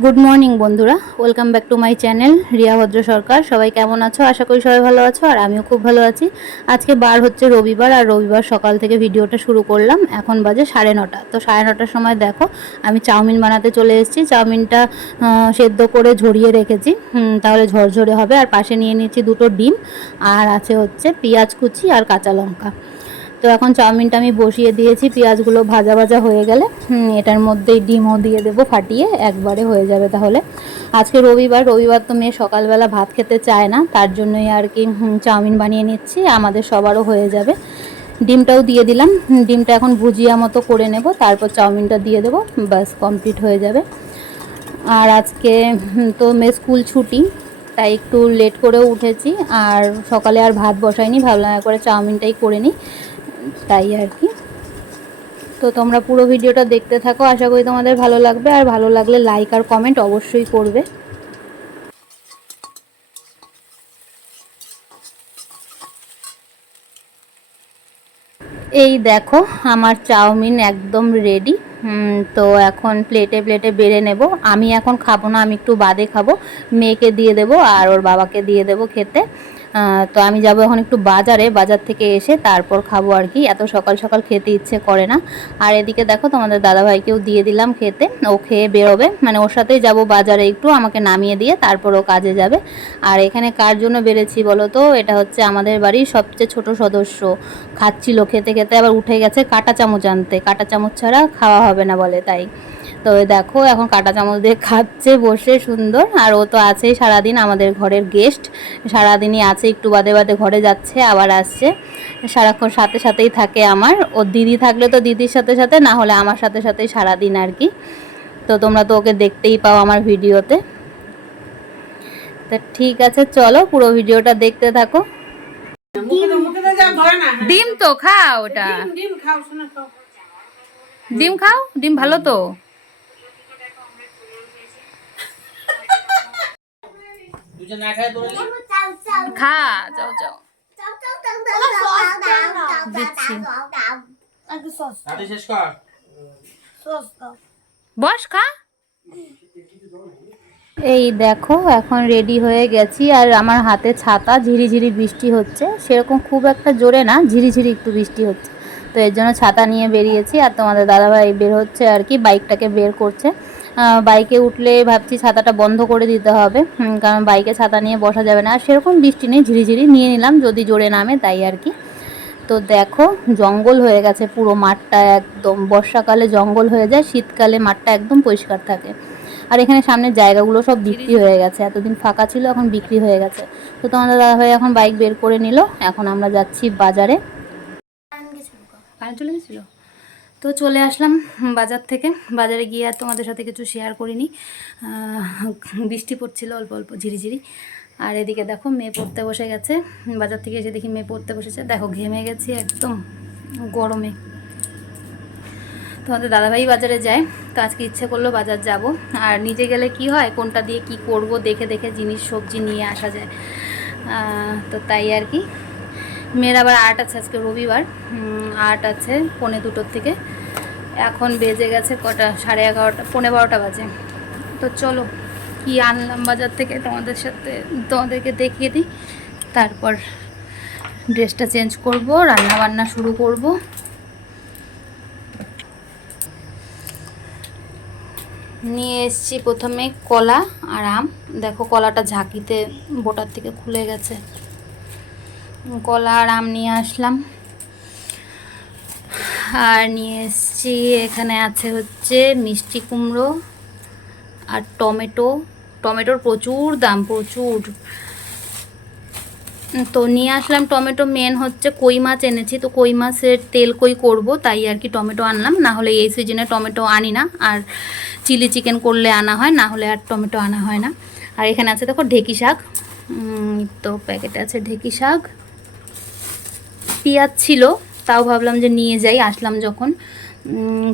Good morning বন্ধুরা। Welcome back to my channel Riya Bhadra Sarkar. সবাই কেমন আছো? আশা করি সবাই ভালো আছো, আর আমিও খুব ভালো আছি। আজকে বার হচ্ছে রবিবার, আর রবিবার সকাল থেকে ভিডিওটা শুরু করলাম। এখন বাজে সাড়ে নটা। তো সাড়ে নটার সময় দেখো, আমি চাউমিন বানাতে চলে এসেছি। চাউমিনটা সেদ্ধ করে ঝরিয়ে রেখেছি। তাহলে ঝরঝরে হবে। আর পাশে নিয়ে নিয়েছি দুটো ডিম। আর আছে হচ্ছে পেঁয়াজ কুচি আর কাঁচা লঙ্কা। তো এখন চাউমিনটা আমি বসিয়ে দিয়েছি, পেঁয়াজগুলো ভাজা ভাজা হয়ে গেলে। এটার মধ্যেই ডিমও দিয়ে দেবো ফাটিয়ে, একবারে হয়ে যাবে তাহলে। আজকে রবিবার রবিবার তো মেয়ে সকালবেলা ভাত খেতে চায় না, তার জন্যই আর কি চাউমিন বানিয়ে নিচ্ছি, আমাদের সবারও হয়ে যাবে। ডিমটাও দিয়ে দিলাম ডিমটা এখন ভুজিয়া মতো করে নেব, তারপর চাউমিনটা দিয়ে দেবো, ব্যাস, কমপ্লিট হয়ে যাবে। আর আজকে তো মেয়ে স্কুল ছুটি, তাই একটু লেট করেও উঠেছি, আর সকালে আর ভাত বসাইনি, ভাবলাম একবারে চাউমিনটাই করে নিই। তাই আর কি। তো তোমরা পুরো ভিডিওটা দেখতে থাকো, আশা করি তোমাদের ভালো লাগবে। আর ভালো লাগলে লাইক আর কমেন্ট অবশ্যই করবে। এই দেখো, আমার চাউমিন একদম রেডি তো এখন প্লেটে প্লেটে বেড়ে নেব। আমি এখন খাব না, আমি একটু বাদে খাব। মেয়েকে দিয়ে দেবো আর ওর বাবাকে দিয়ে দেবো খেতে। তো আমি যাব এখন একটু বাজারে, বাজার থেকে এসে তারপর খাব আর কি। এত সকাল সকাল খেতে ইচ্ছে করে না। আর এদিকে দেখো তোমাদের দাদাভাইকেও দিয়ে দিলাম খেতে। ও খেয়ে বেরোবে। মানে ওর সাথেই যাব বাজারে একটু, আমাকে নামিয়ে দিয়ে তারপর ও কাজে যাবে। আর এখানে কার জন্য বেড়েছি বলো তো? এটা হচ্ছে আমাদের বাড়ির সবচেয়ে ছোট সদস্য। খাচ্ছিল খেতে খেতে, আবার উঠে গেছে কাঁটা চামচ আনতে। কাঁটা চামচ ছাড়া খাওয়া হবে না বলে তাই। তো দেখো এখন কাঁটা চামচ দিয়ে খাচ্ছে বসে সুন্দর। আর ও তো আছেই সারাদিন আমাদের ঘরের গেস্ট সারাদিনই আছে একটু বাদে বাদে ঘরে যাচ্ছে আবার আসছে। সারাক্ষণ সাথে সাথেই থাকে আমার। ওর দিদি থাকলে তো দিদির সাথে সাথে না হলে আমার সাথে সাথেই সারাদিন আর কি। তো তোমরা তো ওকে দেখতেই পাও আমার ভিডিওতে। তো ঠিক আছে চলো পুরো ভিডিওটা দেখতে থাকো। ডিম তো খাও ওটা। ডিম ডিম খাও শোনা খাও ডিম খাও? ডিম ভালো তো দুজন না খায় তোরা খা যাও যাও। দিচ্ছি। বস খা। এই দেখো এখন রেডি হয়ে গেছি আর আমার হাতে ছাতা ঝিরিঝিরি বৃষ্টি হচ্ছে। সেরকম খুব একটা জোরে না ঝিরিঝিরি একটু বৃষ্টি হচ্ছে। তো এর জন্য ছাতা নিয়ে বেরিয়েছি আর তোমাদের দাদাভাই বের হচ্ছে আর কি বাইকটাকে বের করছে। বাইকে উঠলে ভাবছি ছাতাটা বন্ধ করে দিতে হবে। কারণ বাইকে ছাতা নিয়ে বসা যাবে না। আর সেরকম বৃষ্টি নেই, ঝিরিঝিরি নিয়ে নিলাম, যদি জোরে নামে তাই আর কি। তো দেখো, জঙ্গল হয়ে গেছে পুরো মাঠটা একদম। বর্ষাকালে জঙ্গল হয়ে যায়, শীতকালে মাঠটা একদম পরিষ্কার থাকে। আর এখানে সামনের জায়গাগুলো সব বিক্রি হয়ে গেছে। এতদিন ফাঁকা ছিল, এখন বিক্রি হয়ে গেছে। তো তোমাদের দাদা ভাই এখন বাইক বের করে নিল। এখন আমরা যাচ্ছি বাজারে। চলে গেছিল তো চলে আসলাম বাজার থেকে। বাজারে গিয়ে আর তোমাদের সাথে কিছু শেয়ার করিনি। বৃষ্টি পড়ছিল, অল্প অল্প, ঝিরিঝিরি। আর এদিকে দেখো, মেয়ে পড়তে বসে গেছে। বাজার থেকে এসে দেখি মেয়ে পড়তে বসেছে। দেখো, ঘেমে গেছি একদম গরমে। তোমাদের দাদাভাই বাজারে যায়, তো আজকে ইচ্ছে করল বাজার যাব। আর নিজে গেলে কি হয়, কোনটা দিয়ে কি করব, দেখে দেখে জিনিস সবজি নিয়ে আসা যায়। তো তাই আর কি। মেয়ের আবার আর্ট আছে আজকে রবিবার। আর্ট আছে পনে দুটোর থেকে। এখন বেজে গেছে কটা? সাড়ে এগারোটা, পৌনে বারোটা বাজে। তো চলো, কি আনলাম বাজার থেকে তোমাদের সাথে, তোমাদেরকে দেখিয়ে দিই। তারপর ড্রেসটা চেঞ্জ করব রান্না বান্না শুরু করব। নিয়ে এসেছি প্রথমে কলা আর আম। দেখো কলাটা ঝাঁকিতে বোটার থেকে খুলে গেছে। কলা আর আম নিয়ে আসলাম। আর নিয়ে এসেছি, এখানে আছে হচ্ছে মিষ্টি কুমড়ো আর টমেটো। টমেটোর প্রচুর দাম, প্রচুর। তো নিয়ে আসলাম, টমেটো মেন হচ্ছে কই মাছ এনেছি। তো কই মাছের তেল কই করব, তাই আর কি টমেটো আনলাম। না হলে এই সিজনে টমেটো আনি না, আর চিলি চিকেন করলে আনা হয়, না হলে আর টমেটো আনা হয় না। আর এখানে আছে দেখো ঢেকি শাক। তো প্যাকেটে আছে ঢেকি শাক। পেঁয়াজ ছিল, তাও ভাবলাম যে নিয়ে যাই। আসলাম যখন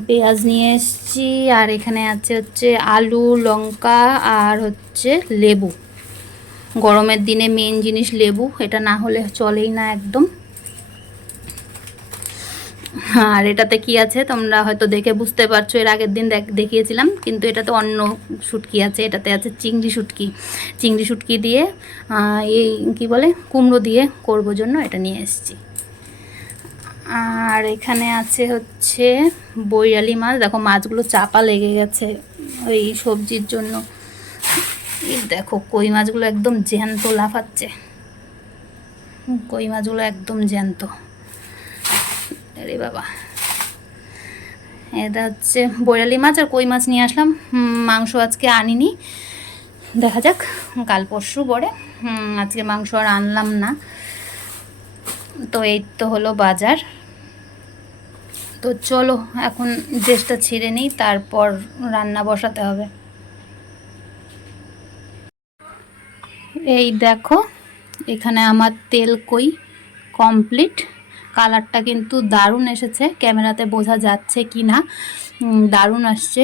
পেঁয়াজ নিয়ে এসেছি, আর এখানে আছে হচ্ছে আলু, লঙ্কা, আর হচ্ছে লেবু। গরমের দিনে মেন জিনিস লেবু, এটা না হলে চলেই না একদম। আর এটাতে কি আছে তোমরা হয়তো দেখে বুঝতে পারছ, এর আগের দিন দেখ- দেখিয়েছিলাম, কিন্তু এটাতে অন্য শুটকি আছে, এটাতে আছে চিংড়ি শুটকি। চিংড়ি শুটকি দিয়ে এই কি বলে, কুমড়ো দিয়ে করব জন্য এটা নিয়ে এসেছি। আর এখানে আছে হচ্ছে বৈরালি মাছ। দেখো, মাছগুলো চাপা লেগে গেছে ওই সবজির জন্য। দেখো, কই মাছগুলো একদম জ্যান্ত, লাফাচ্ছে। কই মাছগুলো একদম জ্যান্ত। আরে বাবা। এটা হচ্ছে বৈরালি মাছ আর কই মাছ নিয়ে আসলাম? মাংস আজকে আনিনি। দেখা যাক, কাল পরশু পরে। আজকে মাংস আর আনলাম না। তো এই তো হলো বাজার। তো চলো এখন ড্রেসটা ছিঁড়ে নিই তারপর রান্না বসাতে হবে। এই দেখো এখানে আমার তেল কই কমপ্লিট কালারটা কিন্তু দারুণ এসেছে ক্যামেরাতে বোঝা যাচ্ছে কি না। দারুণ আসছে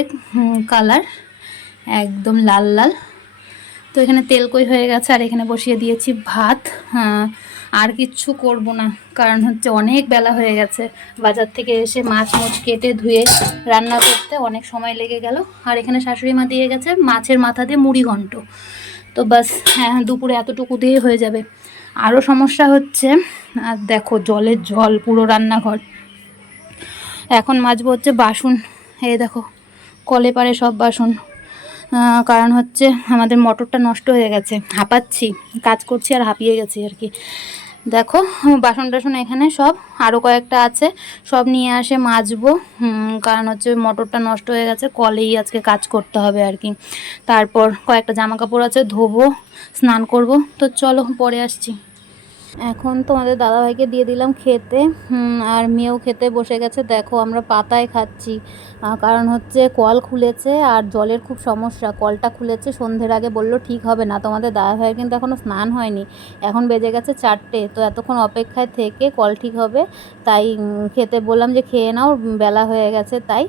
কালার একদম লাল লাল। তো এখানে তেল কই হয়ে গেছে আর এখানে বসিয়ে দিয়েছি ভাত হ্যাঁ, আর কিচ্ছু করব না। কারণ হচ্ছে অনেক বেলা হয়ে গেছে। বাজার থেকে এসে মাছ মুছ কেটে ধুয়ে রান্না করতে অনেক সময় লেগে গেল। আর এখানে শাশুড়ি মা দিয়ে গেছে মাছের মাথা দিয়ে মুড়ি ঘন্ট। তো বাস হ্যাঁ দুপুরে এতটুকু দিয়ে হয়ে যাবে। আরও সমস্যা হচ্ছে, আর দেখো জলের জল, পুরো রান্নাঘর। এখন মাজবো হচ্ছে বাসন। এই দেখো কলে পারে সব বাসন। কারণ হচ্ছে আমাদের মোটরটা নষ্ট হয়ে গেছে, হাঁপাচ্ছি, কাজ করছি আর হাঁপিয়ে গেছি আর কি। দেখো, বাসন টাসন এখানে সব আরও কয়েকটা আছে, সব নিয়ে আসে মাজবো। কারণ হচ্ছে মোটরটা নষ্ট হয়ে গেছে, কলেই আজকে কাজ করতে হবে আর কি। তারপর কয়েকটা জামা কাপড় আছে, ধোবো, স্নান করব। তো চলো, পরে আসছি। এখন তোমাদের দাদাভাইকে দিয়ে দিলাম খেতে। আর মেয়েও খেতে বসে গেছে। দেখো, আমরা পাতায় খাচ্ছি। কারণ হচ্ছে কল খুলেছে আর জলের খুব সমস্যা। কলটা খুলেছে, সন্ধ্যের আগে বলল ঠিক হবে না। তোমাদের দাদাভাইয়ের কিন্তু এখনও স্নান হয়নি। এখন বেজে গেছে চারটে। তো এতক্ষণ অপেক্ষায় থেকে কল ঠিক হবে। তাই খেতে বললাম যে খেয়ে নাও, বেলা হয়ে গেছে তাই।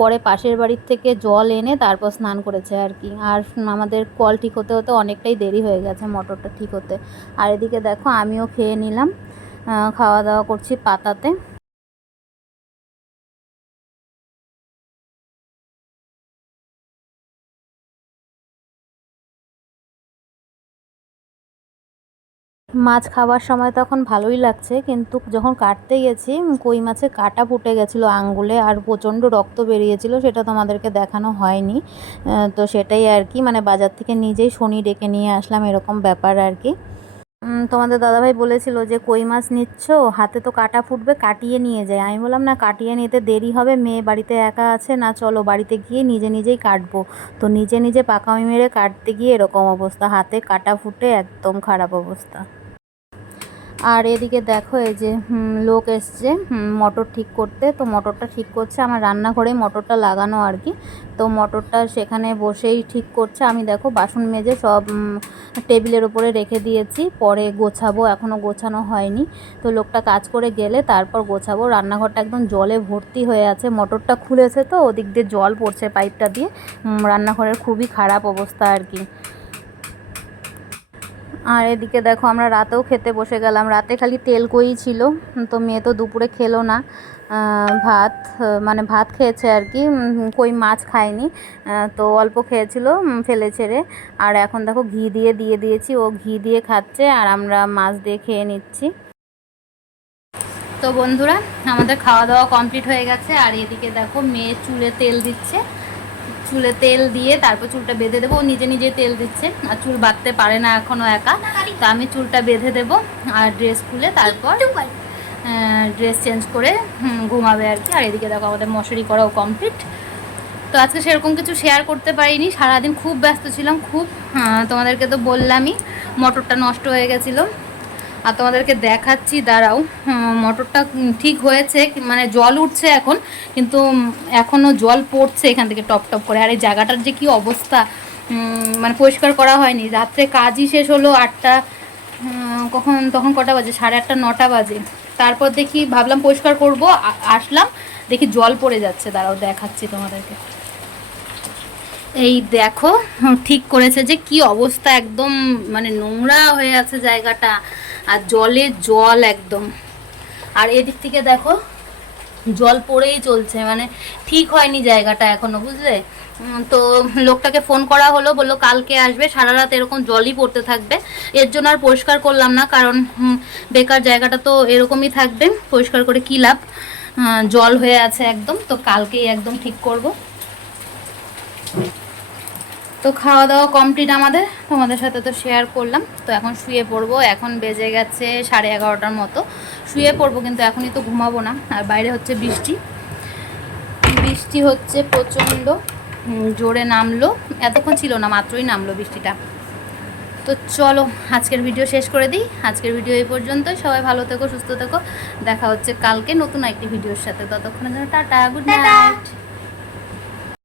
পরে পাশের বাড়ির থেকে জল এনে তারপর স্নান করেছে আর কি। আর আমাদের কল ঠিক হতে হতে অনেকটাই দেরি হয়ে গেছে, মোটরটা ঠিক হতে। আর এদিকে দেখো আমিও খেয়ে নিলাম। খাওয়া দাওয়া করছি পাতাতে। মাছ খাওয়ার সময় তখন ভালোই লাগছে, কিন্তু যখন কাটতে গেছি, কই মাছে কাটা ফুটে গেছিল আঙ্গুলে আর প্রচণ্ড রক্ত বেরিয়েছিল, সেটা তোমাদেরকে দেখানো হয়নি। তো সেটাই আর কি মানে বাজার থেকে নিজেই শনি ডেকে নিয়ে আসলাম, এরকম ব্যাপার আর কি। তোমাদের দাদাভাই বলেছিল যে, কই মাছ নিচ্ছ? হাতে তো কাটা ফুটবে, কাটিয়ে নিয়ে যায় আমি বললাম, না, কাটিয়ে নিতে দেরি হবে, মেয়ে বাড়িতে একা আছে, না, চলো বাড়িতে গিয়ে নিজে নিজেই কাটবো। তো নিজে নিজে পাকামি মেরে কাটতে গিয়ে এরকম অবস্থা, হাতে কাটা ফুটে একদম খারাপ অবস্থা। আর এদিকে দেখো এই যে লোক এসছে মোটর ঠিক করতে। তো মোটরটা ঠিক করছে, আমার রান্নাঘরে মোটরটা লাগানো আর কি। তো মোটরটা সেখানে বসেই ঠিক করছে। আমি দেখো বাসন মেজে সব টেবিলের ওপরে রেখে দিয়েছি। পরে গোছাবো এখনও গোছানো হয়নি। তো লোকটা কাজ করে গেলে তারপর গোছাবো। রান্নাঘরটা একদম জলে ভর্তি হয়ে আছে। মোটরটা খুলেছে তো, ওদিক দিয়ে জল পড়ছে পাইপটা দিয়ে। রান্নাঘরের খুবই খারাপ অবস্থা আর কি। আর এদিকে দেখো, আমরা রাতেও খেতে বসে গেলাম। রাতে খালি তেল কই ছিল, তো মেয়ে তো দুপুরে খেলো না। ভাত মানে ভাত খেয়েছে আর কি। কই মাছ খায়নি। তো অল্প খেয়েছিল ফেলে ছেড়ে। আর এখন দেখো, ঘি দিয়ে দিয়ে দিয়েছি। ও ঘি দিয়ে খাচ্ছে আর আমরা মাছ দিয়ে খেয়ে নিচ্ছি। তো বন্ধুরা, আমাদের খাওয়া দাওয়া কমপ্লিট হয়ে গেছে। আর এদিকে দেখো, মেয়ে চুলে তেল দিচ্ছে। চুলে তেল দিয়ে তারপর চুলটা বেঁধে দেবো। ও নিজে নিজে তেল দিচ্ছে আর চুল বাঁধতে পারে না এখনও একা। তো আমি চুলটা বেঁধে দেবো আর ড্রেস খুলে তারপর ড্রেস চেঞ্জ করে ঘুমাবে আর কি। আর এদিকে দেখো আমাদের মশারি করাও কমপ্লিট তো আজকে সেরকম কিছু শেয়ার করতে পারিনি। সারাদিন খুব ব্যস্ত ছিলাম খুব তোমাদেরকে তো বললামই মোটরটা নষ্ট হয়ে গেছিল। আর তোমাদেরকে দেখাচ্ছি, দাঁড়াও। মোটরটা ঠিক হয়েছে মানে জল উঠছে এখন, কিন্তু এখনও জল পড়ছে এখান থেকে টপ টপ করে। আর এই জায়গাটার যে কি অবস্থা মানে পরিষ্কার করা হয়নি। রাত্রে কাজই শেষ হলো আটটা কখন, তখন কটা বাজে? সাড়ে আটটা, নটা বাজে। তারপর দেখি, ভাবলাম পরিষ্কার করব আসলাম, দেখি জল পড়ে যাচ্ছে। দাঁড়াও, দেখাচ্ছি তোমাদেরকে। এই দেখো, ঠিক করেছে যে কি অবস্থা, একদম মানে নোংরা হয়ে আছে জায়গাটা। আর জলে জল একদম। আর এদিক থেকে দেখো, জল পড়েই চলছে মানে ঠিক হয়নি জায়গাটা এখনও, বুঝলে? তো লোকটাকে ফোন করা হলো, বলল কালকে আসবে, সারা রাত এরকম জলই পড়তে থাকবে। এর জন্য আর পরিষ্কার করলাম না, কারণ বেকার জায়গাটা তো এরকমই থাকবে, পরিষ্কার করে কী লাভ? জল হয়ে আছে একদম, তো কালকেই একদম ঠিক করব। তো খাওয়া দাওয়া কমপ্লিট আমাদের। তোমাদের সাথে তো শেয়ার করলাম। তো এখন শুয়ে পড়ব। এখন বেজে গেছে সাড়ে এগারোটার মতো। শুয়ে পড়ব কিন্তু এখনই তো ঘুমাবো না। আর বাইরে হচ্ছে বৃষ্টি। বৃষ্টি হচ্ছে প্রচণ্ড। জোরে নামলো। এতক্ষণ ছিল না মাত্রই নামলো বৃষ্টিটা। তো চলো আজকের ভিডিও শেষ করে দিই। আজকের ভিডিও এই পর্যন্ত সবাই ভালো থেকো সুস্থ থেকো। দেখা হচ্ছে কালকে নতুন একটি ভিডিওর সাথে। ততক্ষণের জন্য টাটা গুড নাইট